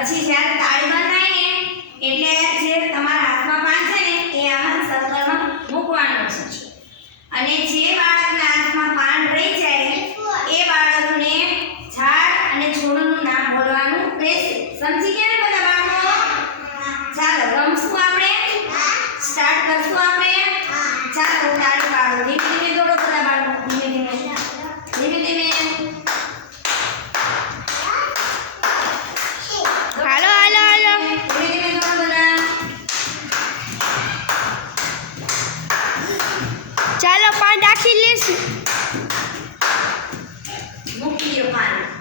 પછી જ્યારે તાળી બંધાય ને એટલે જે તમારા હાથમાં પાન છે ને એ આમાં સર્કલમાં મૂકવાનું છે અને જે બાળકના હાથમાં પાન રહી જાય એ બાળકને ઝાડ અને છોડનું નામ બોલવાનું રહેશે. સમજી ગયા ને બધા બાળકો? ચાલો રમશું આપણે, સ્ટાર્ટ કરશું આપણે. ચાલો તાળી પાડો, ધીમે ધીમે દોડો બધા બાળકો, ધીમે ધીમે ધીમે ધીમે. હાલો હાલો હાલો ધીમે ધીમે દોડો બધા. ચાલો પાન રાખી લેશું. મૂકી દો પાન.